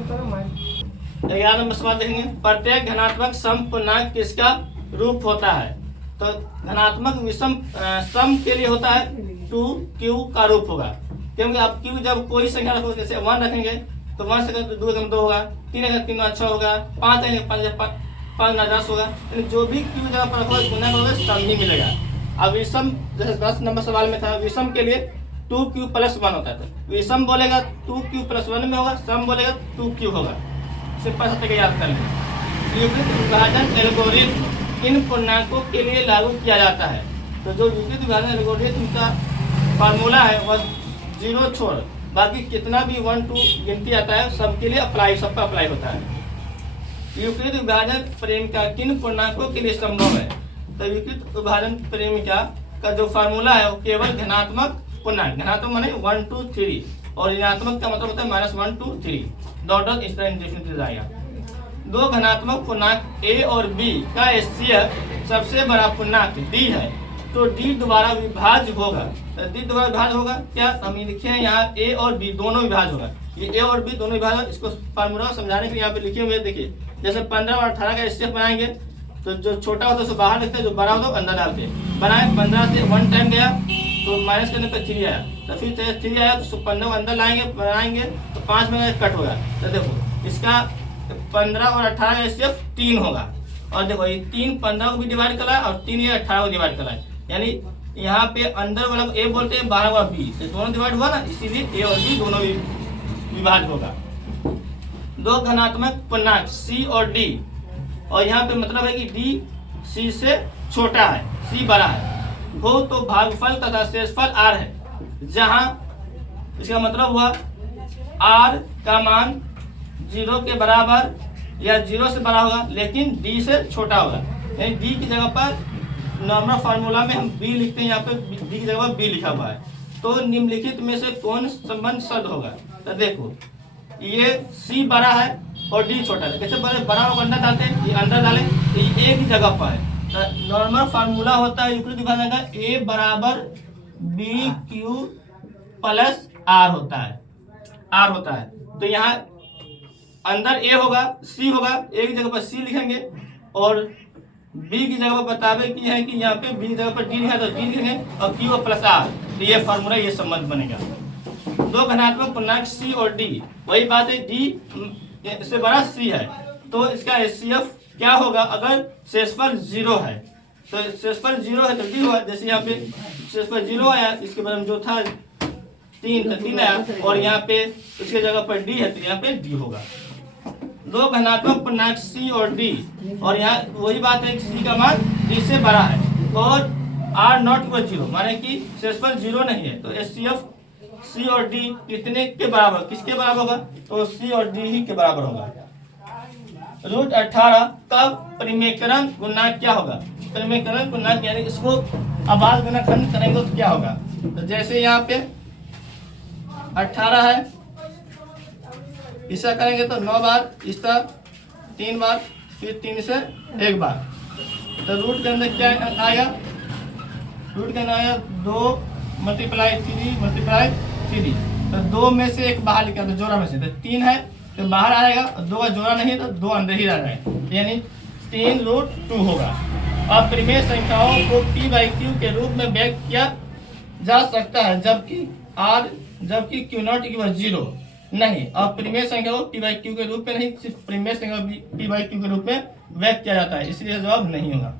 11 number सवाल देखेंगे, प्रत्येक धनात्मक सम पूर्णांक किसका रूप होता है? तो धनात्मक विषम सम के लिए होता है 2q का रूप होगा, क्योंकि आप q जब कोई संख्या रखोगे, जैसे 1 रखेंगे तो 1 से 2 2 होगा, 3 रखेंगे 3 6 होगा, 5 रखेंगे 5 10 होगा, जो भी q जगह पर रखोगे गुना करोगे सम ही मिलेगा। अब विषम जैसे 10 नंबर सवाल में था, विषम के लिए 2q + 1 होता है, विषम बोलेगा 2q + 1 में होगा, सम बोलेगा 2q होगा। सिंपल सा याद कर लें। विपरीत विभाजन एल्गोरिथम इन पूर्णांकों के लिए लागू किया जाता है। तो जो विपरीत विभाजन एल्गोरिथम का फार्मूला है वह 0 छोड़ बाकी कितना भी 1 2 गिनती आता है सबके लिए सब पर अप्लाई होता है। विपरीत विभाजन प्रेमिका किन पूर्णांकों के लिए संभव है? तो विपरीत विभाजन प्रेमिका का जो फार्मूला है वो केवल धनात्मक पूर्णांक, धनात्मक माने 1 2 3 और ऋणात्मक का मतलब होता है -1 2 3 डॉट इस तरह इंडेफिनिट आएगा। दो धनात्मक पूर्णांक a और b का HCF सबसे बड़ा पूर्णांक d है, तो d द्वारा विभाज्य होगा। तो d द्वारा विभाज्य होगा क्या? हम लिखे हैं यहाँ a और b दोनों विभाज्य होगा। ये a और b दोनों विभाज्य, इसको फार्मूला समझाने के लिए यहाँ पे लिखे हुए देखिए। जैसे 15 और 18 का HCF बनाएंगे तो जो छोटा होता है उसको बाहर लिखते हैं, जो बड़ा होता है अंदर डालते हैं। बनाए 15 से 1 टाइम गया तो माइनस करने पर 3 आया, तो फिर 3 आया तो 15 को अंदर लाएंगे बनाएंगे तो 5 में कट होगा। तो देखो इसका 15 और 18 का HCF 3 होगा, और देखो ये 3 15 को भी डिवाइड कर रहा है और 3 ये 18 को डिवाइड कर रहा है, यानी यहाँ पे अंदर वाला को a बोलते हैं, बाहर वाला b, तो दोनों डिवाइड हुआ ना, इसीलिए a और b दोनों विभाज्य होगा। दो धनात्मक पूर्णांक c और d, और यहाँ पे मतलब है कि d c से छोटा है, c बड़ा है, हो तो भागफल तथा शेषफल r है, जहाँ इसका मतलब हुआ r का मान 0 के बराबर या 0 से बड़ा होगा लेकिन d से छोटा होगा, यानी d की जगह पर नॉर्मल फार्मूला में हम b लिखते हैं, यहाँ पे d की जगह पर b लिखा हुआ है। तो निम्नलिखित में से कौन संबंध सद होगा? तो देखो ये c बड़ा है और d छोटा है, कैसे बड़ा होगा अंदर डालते हैं, ये अंदर डालें तो ये a की जगह पर है। तो नॉर्मल फार्मूला होता है विपरीत विभाजन का a बराबर bq + r होता है। तो यहाँ अंदर a होगा, c होगा, a की जगह पर c लिखेंगे और b की जगह पर बतावे कि है कि यहाँ पे b की जगह पर d लिखा तो d लिखेंगे और q + r, तो ये फार्मूला ये संबंध बनेगा। दो धनात्मक पूर्णांक c और d, वही बात है d से बड़ा c है, तो इसका HCF क्या होगा? अगर शेषफल 0 है तो शेषफल 0 है तो d होगा। जैसे यहाँ पे शेषफल 0 आया, इसके बाद जो था 3 आया, और यहाँ पे उसके जगह पर d है तो यहाँ पे d होगा। दो धनात्मक पूर्णांक c और d, और यहाँ वही बात है कि c का मान d से बड़ा है और r ≠ 0, माने कि शेषफल 0 नहीं है, तो HCF c और d कितने के बराबर, किसके बराबर होगा? तो c और d ही के बराबर होगा। √18 का परिमेयकरण गुणांक क्या होगा? परिमेयकरण गुणांक यानी इसको आभास गुणनखंड करेंगे तो क्या होगा? तो जैसे यहाँ पे 18 है, इसका करेंगे तो 9 बार, इसका 3 बार, फिर 3 से 1 बार, तो रूट के अंदर क्या आएगा? रूट के अंदर आएगा 2 × 3 तो 2 में से 1 बाहर निकाल, तो जोड़ा में से, तो 3 है तो बाहर आएगा, 2 का जोड़ा नहीं है तो 2 अंदर ही रह जाएगा, यानी 3√2 होगा। अब परिमेय संख्याओं को p/q के रूप में व्यक्त किया जा सकता है, जबकि q0 = 0 नहीं। अब परिमेय संख्या को p/q के रूप में नहीं, सिर्फ परिमेय संख्या p/q के रूप में व्यक्त किया जाता है, इसलिए जवाब नहीं होगा।